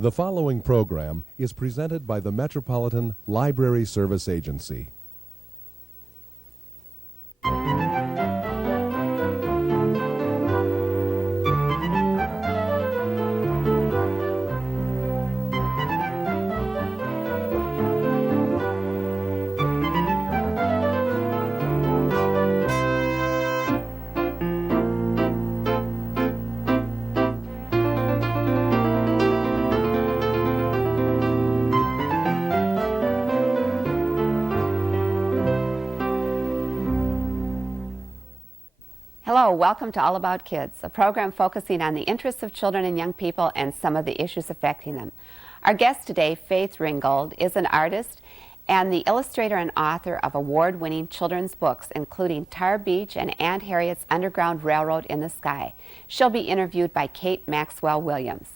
The following program is presented by the Metropolitan Library Service Agency. Hello, welcome to All About Kids, a program focusing on the interests of children and young people and some of the issues affecting them. Our guest today, Faith Ringgold, is an artist and the illustrator and author of award-winning children's books, including Tar Beach and Aunt Harriet's Underground Railroad in the Sky. She'll be interviewed by Kate Maxwell Williams.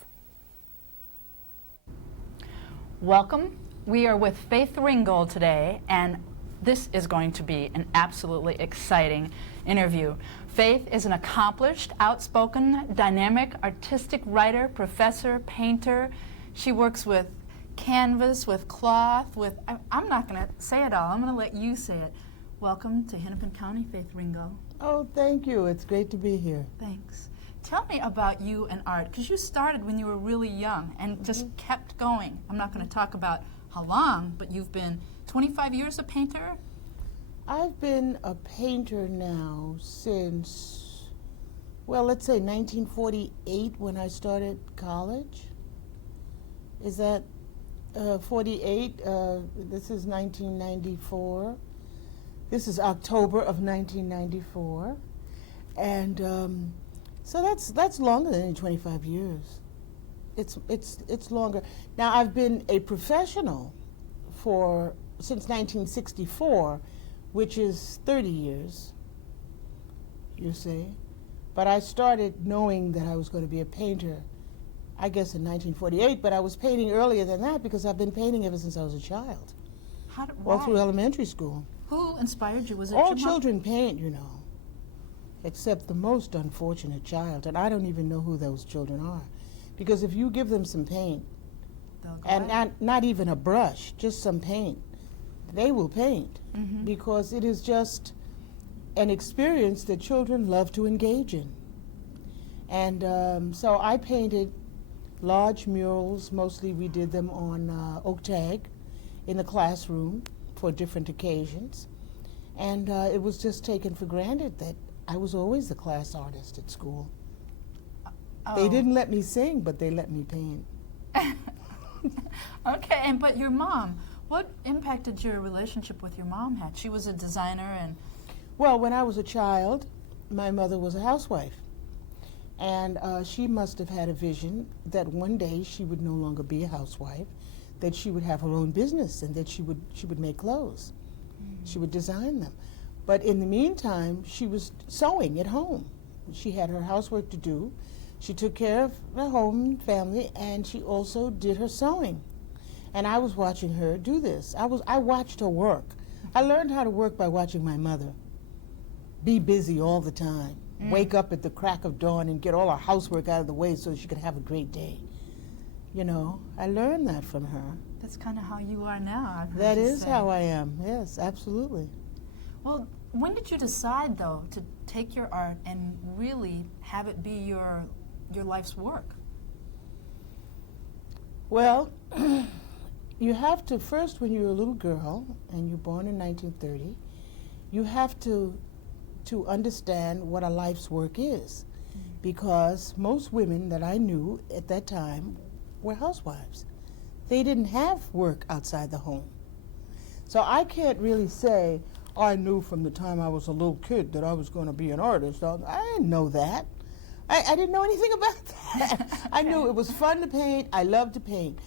Welcome. We are with Faith Ringgold today, and this is going to be an absolutely exciting interview. Faith is an accomplished, outspoken, dynamic, artistic writer, professor, painter. She works with canvas, with cloth, with... I'm not going to say it all. I'm going to let you say it. Welcome to Hennepin County, Faith Ringgold. Oh, thank you. It's great to be here. Thanks. Tell me about you and art, because you started when you were really young and just kept going. I'm not going to talk about how long, but you've been 25 years a painter? I've been a painter now since, well, let's say 1948 when I started college. Is that 48? This is 1994. This is October of 1994. And so that's longer than 25 years. It's longer. Now, I've been a professional since 1964, which is 30 years, you see. But I started knowing that I was going to be a painter, I guess in 1948, but I was painting earlier than that because I've been painting ever since I was a child. All through elementary school. Who inspired you? Was it all children paint, you know, except the most unfortunate child, and I don't even know who those children are. Because if you give them some paint, and not even a brush, just some paint, they will paint. Mm-hmm. Because it is just an experience that children love to engage in. And so I painted large murals. Mostly we did them on oak tag in the classroom for different occasions. And it was just taken for granted that I was always the class artist at school. Oh. They didn't let me sing, but they let me paint. Okay, but your mom, what impact did your relationship with your mom have? She was a designer and... Well, when I was a child, my mother was a housewife. And she must have had a vision that one day she would no longer be a housewife, that she would have her own business and that she would make clothes. Mm-hmm. She would design them. But in the meantime, she was sewing at home. She had her housework to do. She took care of the home and family, and she also did her sewing. And I was watching her do this. I watched her work. I learned how to work by watching my mother be busy all the time, wake up at the crack of dawn and get all her housework out of the way so she could have a great day. You know, I learned that from her. That's kind of how you are now. That is how I am, yes, absolutely. Well, when did you decide, though, to take your art and really have it be your life's work? Well, you have to, first when you're a little girl and you're born in 1930, you have to understand what a life's work is. Mm-hmm. Because most women that I knew at that time were housewives. They didn't have work outside the home. So I can't really say, I knew from the time I was a little kid that I was going to be an artist. I didn't know that. I didn't know anything about that. I knew it was fun to paint. I loved to paint.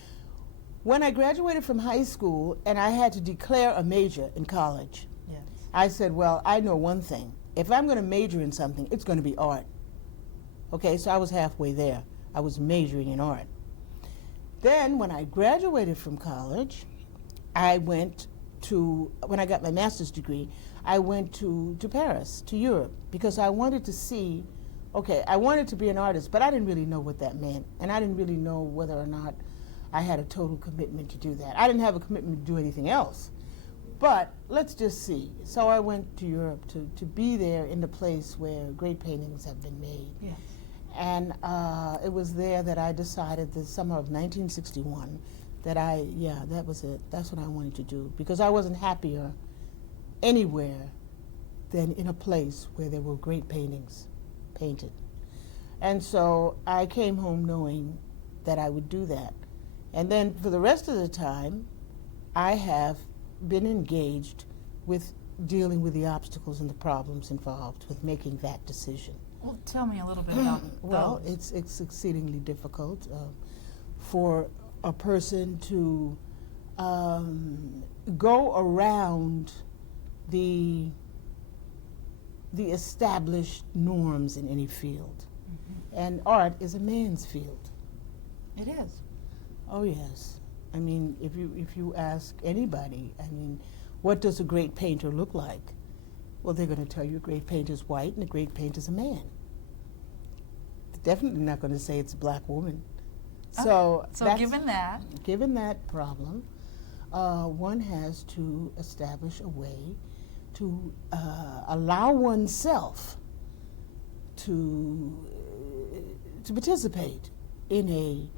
When I graduated from high school and I had to declare a major in college, yes, I said, well, I know one thing. If I'm going to major in something, it's going to be art. Okay, so I was halfway there. I was majoring in art. Then when I graduated from college, when I got my master's degree, I went to Paris, to Europe, because I wanted to see, okay, I wanted to be an artist, but I didn't really know what that meant, and I didn't really know whether or not I had a total commitment to do that. I didn't have a commitment to do anything else. But let's just see. So I went to Europe to be there in the place where great paintings have been made. Yes. And it was there that I decided the summer of 1961 that that was it. That's what I wanted to do, because I wasn't happier anywhere than in a place where there were great paintings painted. And so I came home knowing that I would do that. And then for the rest of the time, I have been engaged with dealing with the obstacles and the problems involved with making that decision. Well, tell me a little bit about Well, those. it's exceedingly difficult for a person to go around the established norms in any field. And art is a man's field. It is. Oh yes. I mean, if you ask anybody, I mean, what does a great painter look like? Well, they're going to tell you a great painter's white and a great painter's a man. They're definitely not going to say it's a black woman. So given that problem, one has to establish a way to allow oneself to participate in a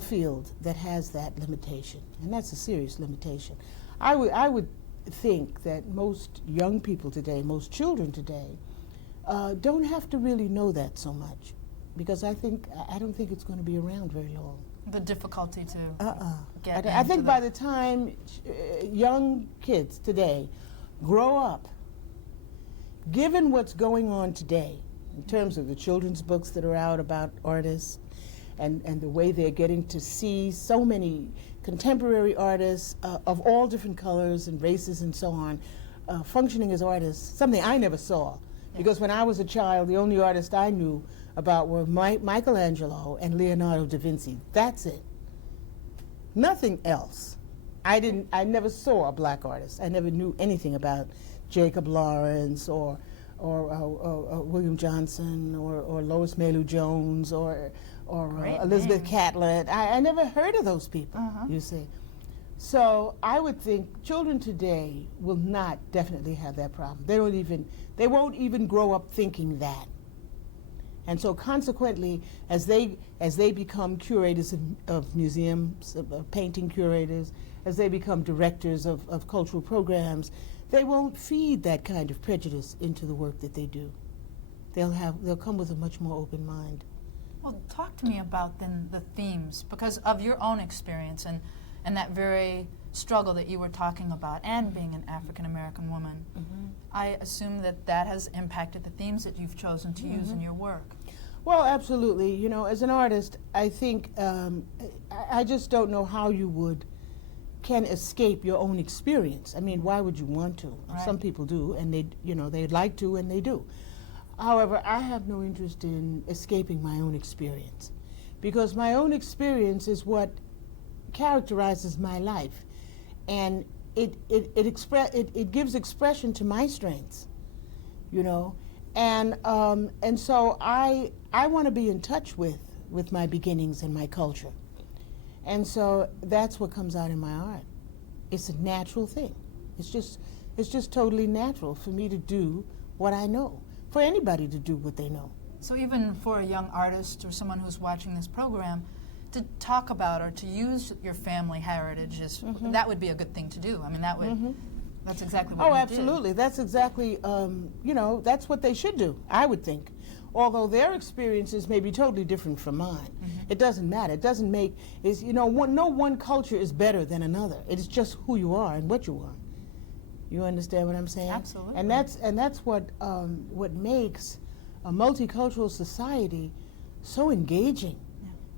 field that has that limitation, and that's a serious limitation. I would think that most young people today, most children today, don't have to really know that so much, because I don't think it's going to be around very long. The difficulty to get I think by the time young kids today grow up, given what's going on today in terms of the children's books that are out about artists and the way they're getting to see so many contemporary artists of all different colors and races and so on functioning as artists, something I never saw. Because when I was a child, the only artists I knew about were Michelangelo and Leonardo da Vinci. That's it. Nothing else. I never saw a black artist. I never knew anything about Jacob Lawrence or William Johnson or Lois Mailou Jones or Elizabeth Catlett. I never heard of those people, you see. So I would think children today will not definitely have that problem. They won't even grow up thinking that. And so consequently, as they become curators of museums, of painting curators, as they become directors of cultural programs, they won't feed that kind of prejudice into the work that they do. They'll come with a much more open mind. Well, talk to me about then the themes, because of your own experience and that very struggle that you were talking about, and being an African-American woman. I assume that has impacted the themes that you've chosen to use in your work. Well, absolutely. You know, as an artist, I think I just don't know how you can escape your own experience. I mean, why would you want to? Right. Some people do, and they'd like to, and they do. However, I have no interest in escaping my own experience, because my own experience is what characterizes my life, and it gives expression to my strengths, you know, and so I want to be in touch with my beginnings and my culture, and so that's what comes out in my art. It's a natural thing. It's just totally natural for me to do what I know, for anybody to do what they know. So even for a young artist or someone who's watching this program, to talk about or to use your family heritage that would be a good thing to do. I mean, that's exactly what you absolutely. did. That's exactly, that's what they should do, I would think. Although their experiences may be totally different from mine. It doesn't matter. It doesn't make, no one culture is better than another. It's just who you are and what you are. You understand what I'm saying? Absolutely. And that's what makes a multicultural society so engaging.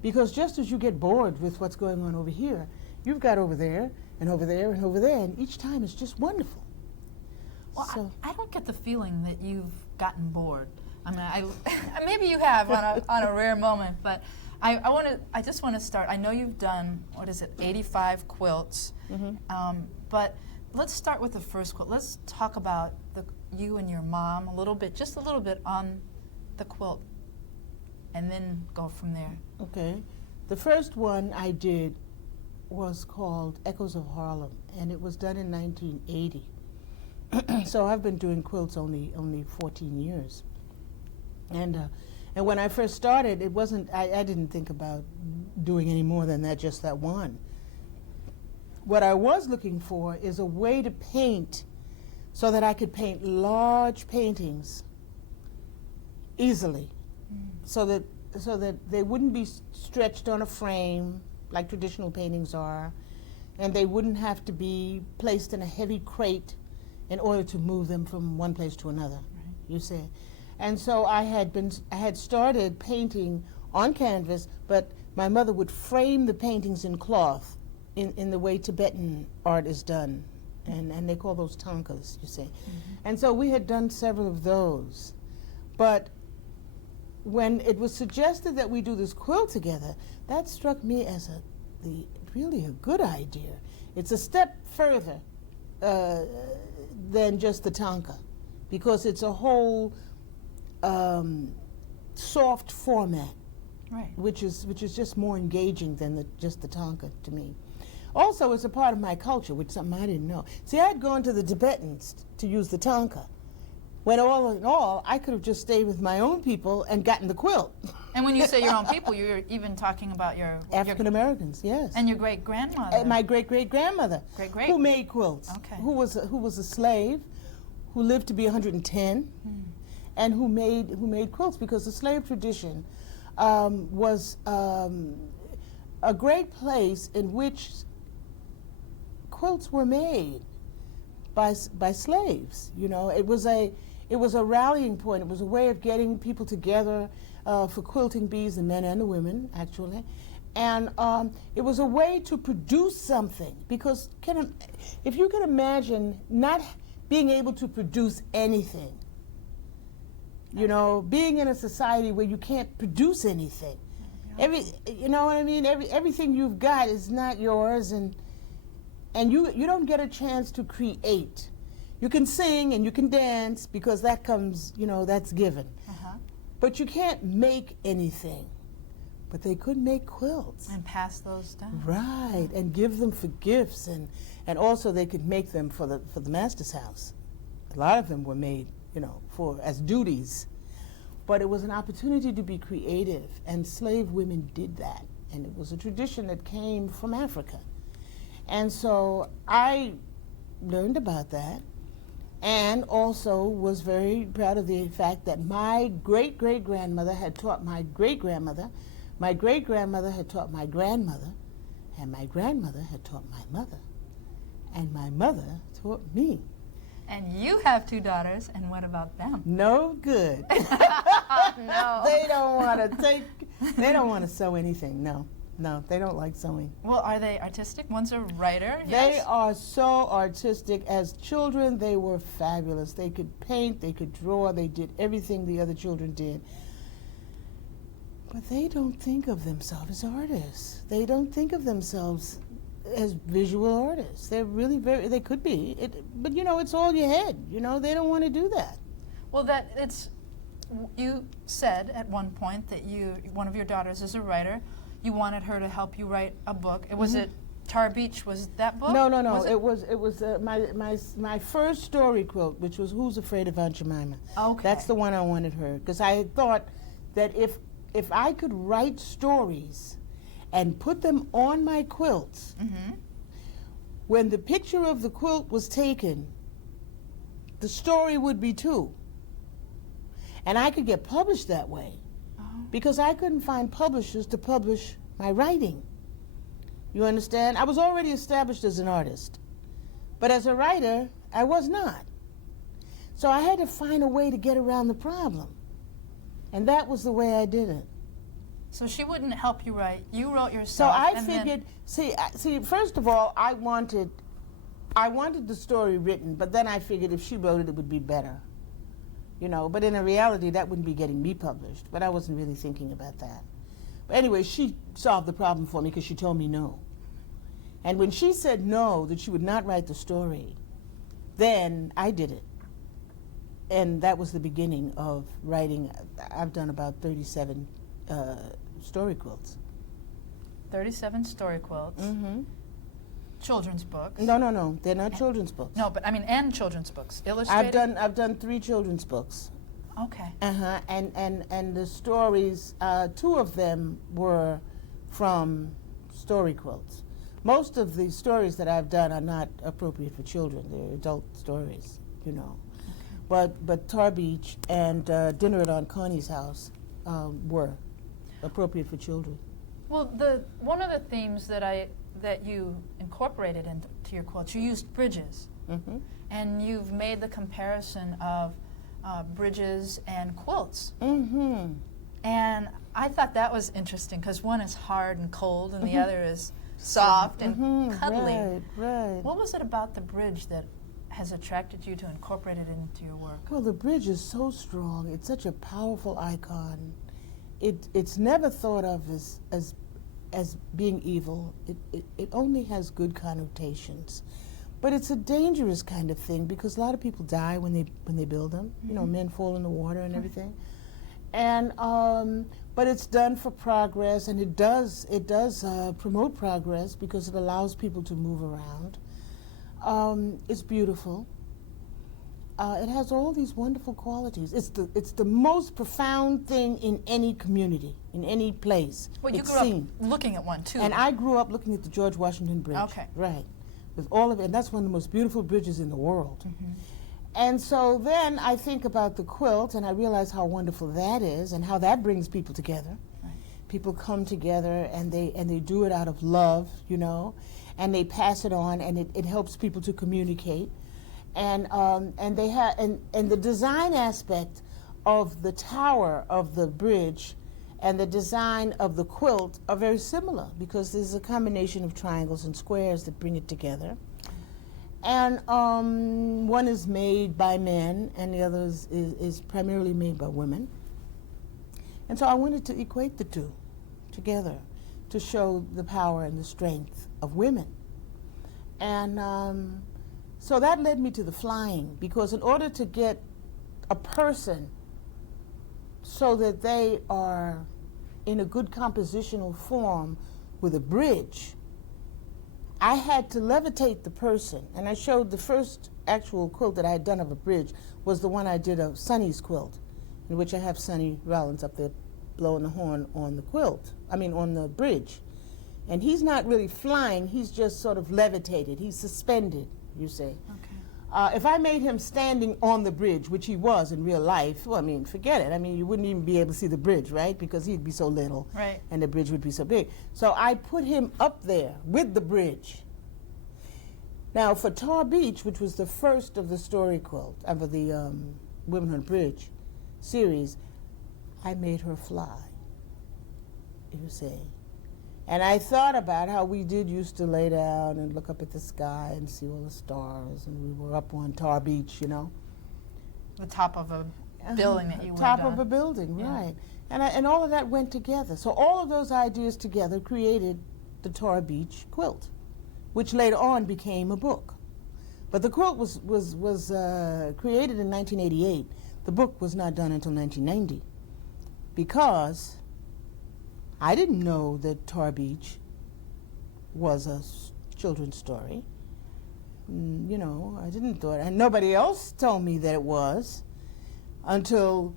Because just as you get bored with what's going on over here, you've got over there and over there and over there, and each time it's just wonderful. Well, so, I don't get the feeling that you've gotten bored. I mean, maybe you have on a rare moment, but I just want to start. I know you've done 85 quilts, but let's start with the first quilt. Let's talk about you and your mom just a little bit on the quilt, and then go from there. Okay. The first one I did was called Echoes of Harlem, and it was done in 1980. So I've been doing quilts only 14 years. And when I first started, it wasn't, I didn't think about doing any more than that, just that one. What I was looking for is a way to paint so that I could paint large paintings easily, so that they wouldn't be stretched on a frame like traditional paintings are, and they wouldn't have to be placed in a heavy crate in order to move them from one place to another. Right. You see. And so I had started painting on canvas, but my mother would frame the paintings in cloth in the way Tibetan art is done, and they call those tankas, you see. Mm-hmm. And so we had done several of those, but when it was suggested that we do this quilt together, that struck me as really a good idea. It's a step further than just the tanka, because it's a whole soft format, right? Which is just more engaging than just the tanka to me. Also, it's a part of my culture, which is something I didn't know. See, I had gone to the Tibetans to use the tanka, when all in all, I could have just stayed with my own people and gotten the quilt. And when you say your own people, you're even talking about your African Americans, yes. And your great grandmother. My great great grandmother, who made quilts. Okay. Who was a slave, who lived to be 110, and who made quilts, because the slave tradition was a great place in which quilts were made by slaves. You know, it was a rallying point. It was a way of getting people together for quilting bees, the men and the women, actually. And it was a way to produce something, because if you can imagine not being able to produce anything, you know, being in a society where you can't produce anything. You know what I mean? Everything you've got is not yours, and you don't get a chance to create. You can sing and you can dance, because that comes, you know, that's given. But you can't make anything. But they could make quilts. And pass those down. Right, and give them for gifts, and also they could make them for the master's house. A lot of them were made, you know, as duties. But it was an opportunity to be creative, and slave women did that. And it was a tradition that came from Africa. And so I learned about that, and also was very proud of the fact that my great-great-grandmother had taught my great-grandmother had taught my grandmother, and my grandmother had taught my mother, and my mother taught me. And you have 2 daughters, and what about them? No good. No. They don't want to sew anything, no. No, they don't like sewing. Well, are they artistic? One's a writer. They yes? are so artistic. As children, they were fabulous. They could paint, they could draw, they did everything the other children did. But they don't think of themselves as artists. They don't think of themselves as visual artists. They're really they could be. But, you know, it's all your head. You know, they don't want to do that. Well, you said at one point that one of your daughters is a writer. You wanted her to help you write a book. Was it Tar Beach? Was that book? No. It was my first story quilt, which was Who's Afraid of Aunt Jemima. Okay. That's the one I wanted her, because I had thought that if I could write stories and put them on my quilts, when the picture of the quilt was taken, the story would be too. And I could get published that way. Because I couldn't find publishers to publish my writing. You understand? I was already established as an artist. But as a writer, I was not. So I had to find a way to get around the problem. And that was the way I did it. So she wouldn't help you write. You wrote yourself. So I figured, see, first of all, I wanted the story written, but then I figured if she wrote it, it would be better. You know, but in reality, that wouldn't be getting me published. But I wasn't really thinking about that. But anyway, she solved the problem for me, because she told me no. And when she said no, that she would not write the story, then I did it. And that was the beginning of writing. I've done about 37 story quilts. 37 story quilts. Mm-hmm. Children's books. No, they're not children's books. No, but I mean, and children's books. Illustrated? I've done 3 children's books. Okay. Uh-huh. And the stories, 2 of them were from story quilts. Most of the stories that I've done are not appropriate for children. They're adult stories, you know. Okay. But Tar Beach and Dinner at Aunt Connie's house were appropriate for children. Well, one of the themes that you incorporated into your quilts, you used bridges. Mm-hmm. And you've made the comparison of bridges and quilts. Mm-hmm. And I thought that was interesting because one is hard and cold and the other is soft and cuddly. Right. What was it about the bridge that has attracted you to incorporate it into your work? Well, the bridge is so strong. It's such a powerful icon. It's never thought of as being evil. It only has good connotations. But it's a dangerous kind of thing because a lot of people die when they build them. You know, men fall in the water and everything. And but it's done for progress, and it does promote progress because it allows people to move around. It's beautiful. It has all these wonderful qualities. It's the most profound thing in any community, in any place. Well, you it's grew seen. up looking at one too. And I grew up looking at the George Washington Bridge. Okay. Right. With all of it, and that's one of the most beautiful bridges in the world. And so then I think about the quilt, and I realize how wonderful that is, and how that brings people together. Right. People come together, and they do it out of love, you know, and they pass it on, and it helps people to communicate. And they have and the design aspect of the tower of the bridge and the design of the quilt are very similar because there's a combination of triangles and squares that bring it together. And one is made by men and the other is primarily made by women. And so I wanted to equate the two together to show the power and the strength of women. And so that led me to the flying, because in order to get a person so that they are in a good compositional form with a bridge, I had to levitate the person. And I showed the first actual quilt that I had done of a bridge was the one I did of Sonny's quilt, in which I have Sonny Rollins up there blowing the horn on the quilt, on the bridge. And he's not really flying, he's just sort of levitated, he's suspended, you say. Okay. If I made him standing on the bridge, which he was in real life, well, I mean, forget it. I mean, you wouldn't even be able to see the bridge, right? Because he'd be so little, right, and the bridge would be so big. So I put him up there with the bridge. Now, for Tar Beach, which was the first of the story quilt, of the Women on the Bridge series, I made her fly, you see. And I thought about how we used to lay down and look up at the sky and see all the stars, and we were up on Tar Beach, you know. The top of a building that you were Top of a building, yeah. right. And all of that went together. So all of those ideas together created the Tar Beach quilt, which later on became a book. But the quilt was created in 1988. The book was not done until 1990 because I didn't know that Tar Beach was a children's story. You know, I didn't thought, and nobody else told me that it was until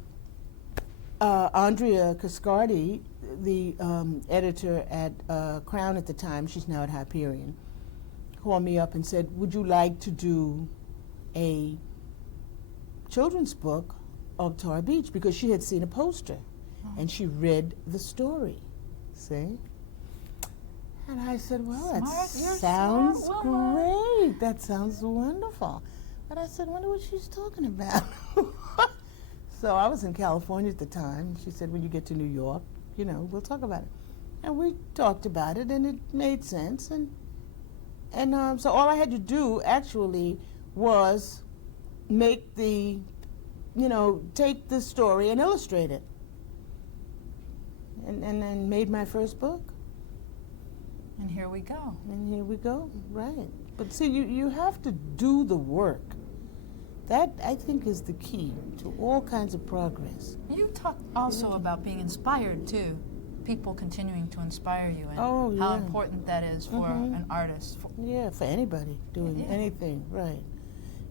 Andrea Cascardi, the editor at Crown at the time, she's now at Hyperion, called me up and said, would you like to do a children's book of Tar Beach? Because she had seen a poster and she read the story. See? And I said, well, that sounds great. That sounds wonderful. But I said, I wonder what she's talking about. So I was in California at the time. She said, when you get to New York, you know, we'll talk about it. And we talked about it, and it made sense. And so all I had to do, actually, was make take the story and illustrate it. And then made my first book. And here we go. And here we go, right. But see, you have to do the work. That, I think, is the key to all kinds of progress. You talked also about being inspired, too. people continuing to inspire you and Oh, how yeah. important that is for an artist. Yeah, for anybody doing Yeah. anything, right.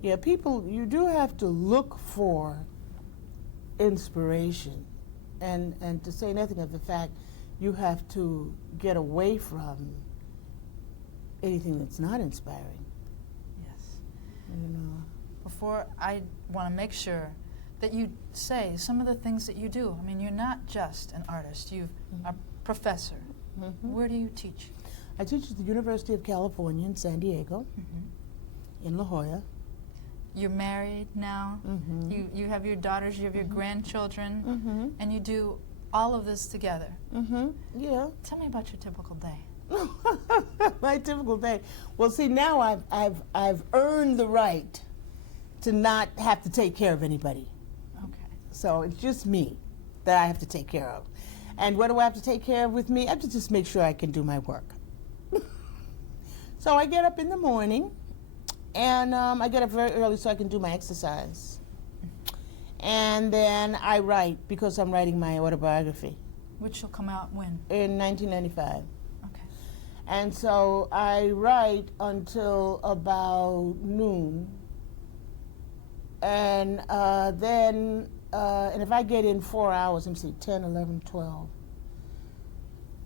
Yeah, people, you do have to look for inspiration. And to say nothing of the fact, you have to get away from anything that's not inspiring, Yes. you know. Before, I want to make sure that you say some of the things that you do. I mean, you're not just an artist. You're a professor. Where do you teach? I teach at the University of California in San Diego, in La Jolla. You're married now. You have your daughters, you have your grandchildren, and you do all of this together. Yeah. Tell me about your typical day. My typical day. Well, see, now I've earned the right to not have to take care of anybody. Okay. So it's just me that I have to take care of. And what do I have to take care of with me? I have to just make sure I can do my work. So I get up in the morning, and I get up very early so I can do my exercise. And then I write, because I'm writing my autobiography Which will come out when? in 1995. Okay. And so I write until about noon. And then, and if I get in 4 hours, let me see, 10, 11, 12.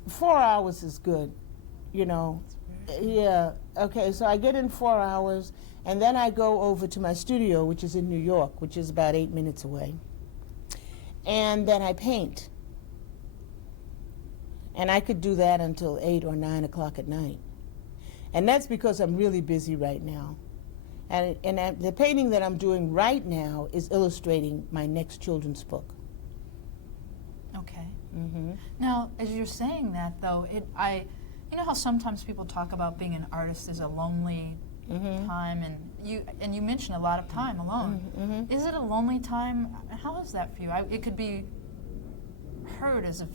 4 hours is good, you know. Yeah, okay, so I get in 4 hours, and then I go over to my studio, which is in New York, which is about 8 minutes away. And then I paint. And I could do that until 8 or 9 o'clock at night. And that's because I'm really busy right now. And the painting that I'm doing right now is illustrating my next children's book. Okay. Now, as you're saying that, though, you know how sometimes people talk about being an artist is a lonely time, and you mention a lot of time alone. Is it a lonely time? How is that for you? It could be heard as a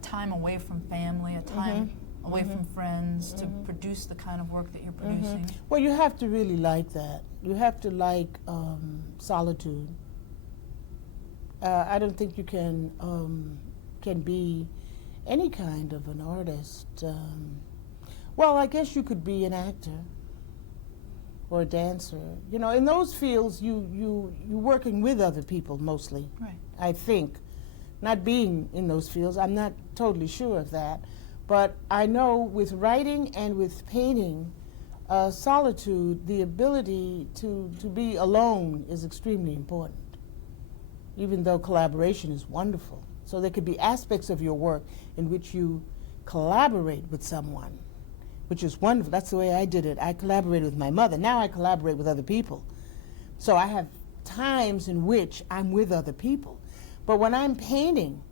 time away from family, a time away from friends to produce the kind of work that you're producing. Well, you have to really like that. You have to like solitude. I don't think you can be any kind of an artist. Well, I guess you could be an actor or a dancer. You know, in those fields, you're working with other people mostly. Right. I think. Not being in those fields, I'm not totally sure of that. But I know with writing and with painting, solitude, the ability to be alone is extremely important, even though collaboration is wonderful. So there could be aspects of your work in which you collaborate with someone, which is wonderful. That's the way I did it. I collaborated with my mother. Now I collaborate with other people. So I have times in which I'm with other people. But when I'm painting,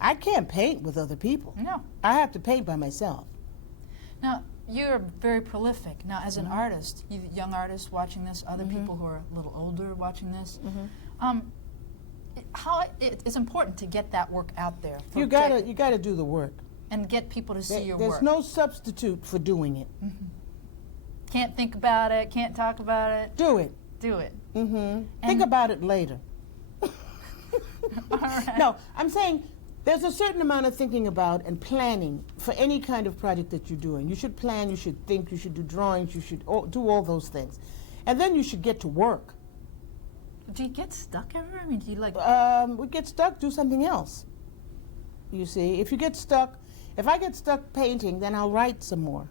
I can't paint with other people. No. I have to paint by myself. Now, you're very prolific. Now, as an artist, you young artists watching this, other people who are a little older watching this, it's important to get that work out there. You gotta do the work. And get people to see your There's work. no substitute for doing it. Can't think about it, can't talk about it. Do it. Do it. Think about it later. All right. No, I'm saying there's a certain amount of thinking about and planning for any kind of project that you're doing. You should plan, you should think, you should do drawings, you should do all those things. And then you should get to work. Do you get stuck ever? I mean, do you like... We get stuck, do something else. You see, if I get stuck painting, then I'll write some more.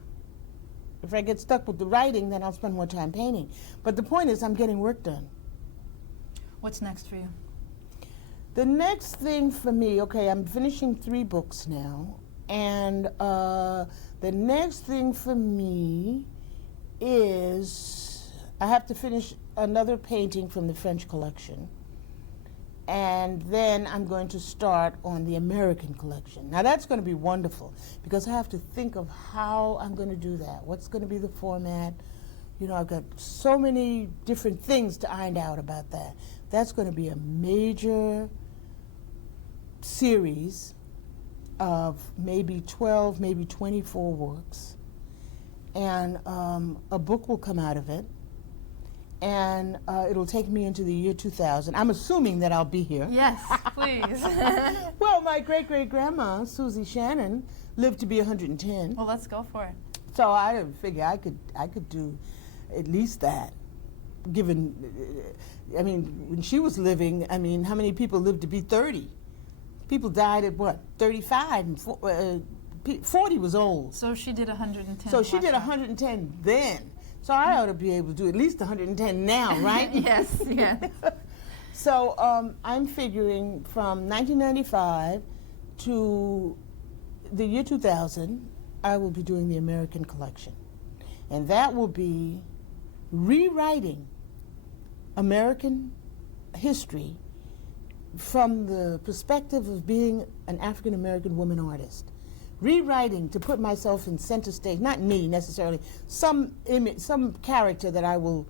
If I get stuck with the writing, then I'll spend more time painting. But the point is, I'm getting work done. What's next for you? The next thing for me, okay, I'm finishing 3 books now, and the next thing for me is I have to finish another painting from the French collection, and then I'm going to start on the American collection. Now that's going to be wonderful, because I have to think of how I'm going to do that. What's going to be the format? You know, I've got so many different things to iron out about that. That's going to be a major series of maybe 12, maybe 24 works. And a book will come out of it. and it'll take me into the year 2000. I'm assuming that I'll be here. Yes, please. Well, my great-great-grandma, Susie Shannon, lived to be 110. Well, let's go for it. So I figure I could do at least that, given, I mean, when she was living, I mean, how many people lived to be 30? People died at what, 35, and 40 was old. So she did 110. So she did 110 then. So I ought to be able to do at least 110 now, right? Yes, yes. So I'm figuring from 1995 to the year 2000, I will be doing the American collection. And that will be rewriting American history from the perspective of being an African American woman artist. Rewriting to put myself in center stage, not me necessarily, some image, some character that I will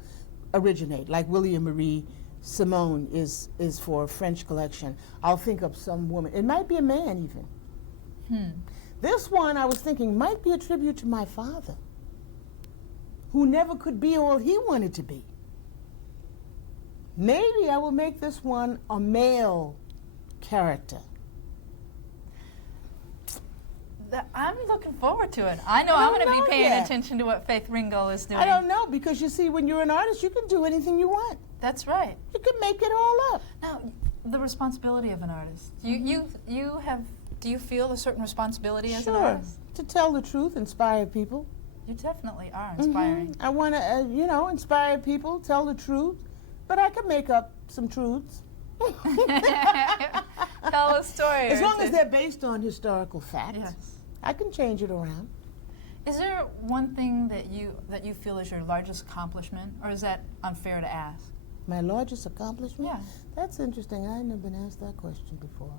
originate, like William Marie Simone is for a French collection. I'll think of some woman. It might be a man even. This one I was thinking might be a tribute to my father, who never could be all he wanted to be. Maybe I will make this one a male character. I'm looking forward to it. I know I'm going to be paying attention to what Faith Ringgold is doing. I don't know, because you see, when you're an artist, you can do anything you want. That's right. You can make it all up. Now, the responsibility of an artist. Do you feel a certain responsibility as an artist? To tell the truth, inspire people. You definitely are inspiring. I want to, inspire people, tell the truth, but I can make up some truths. Tell a story. As long as they're based on historical facts. Yes. I can change it around. Is there one thing that you feel is your largest accomplishment, or is that unfair to ask? My largest accomplishment? Yeah. That's interesting. I never been asked that question before.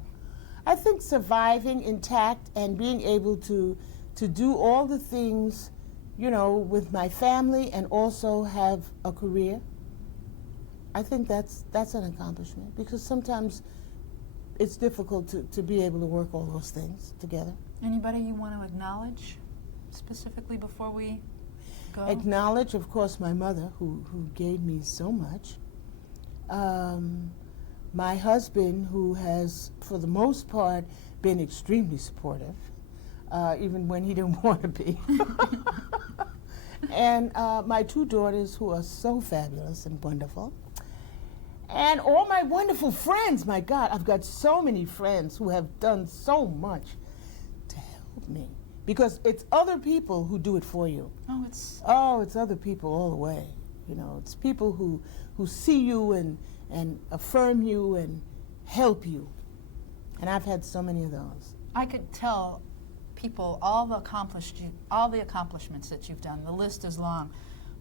I think surviving intact and being able to do all the things, with my family and also have a career. I think that's an accomplishment, because sometimes it's difficult to be able to work all those things together. Anybody you want to acknowledge specifically before we go? Acknowledge, of course, my mother, who gave me so much. My husband, who has, for the most part, been extremely supportive, even when he didn't want to be. And my two daughters, who are so fabulous and wonderful. And all my wonderful friends. My God, I've got so many friends who have done so much to help me. Because it's other people who do it for you. It's other people all the way. It's people who see you and affirm you and help you. And I've had so many of those. I could tell people all the accomplishments that you've done. The list is long.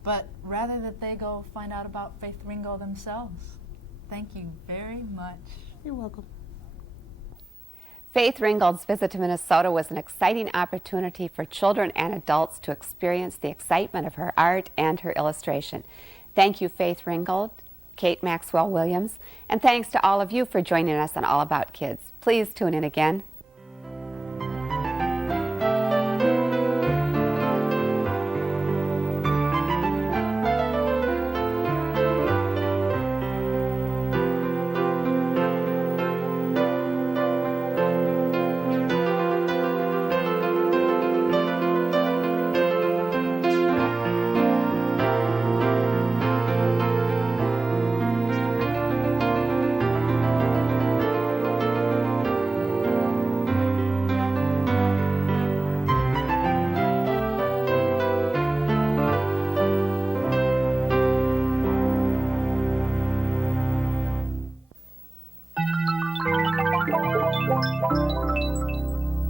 But rather that they go find out about Faith Ringgold themselves. Thank you very much. You're welcome. Faith Ringgold's visit to Minnesota was an exciting opportunity for children and adults to experience the excitement of her art and her illustration. Thank you, Faith Ringgold, Kate Maxwell Williams, and thanks to all of you for joining us on All About Kids. Please tune in again.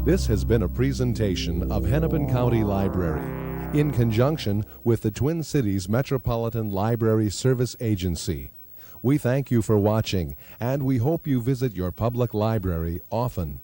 This has been a presentation of Hennepin County Library in conjunction with the Twin Cities Metropolitan Library Service Agency. We thank you for watching, and we hope you visit your public library often.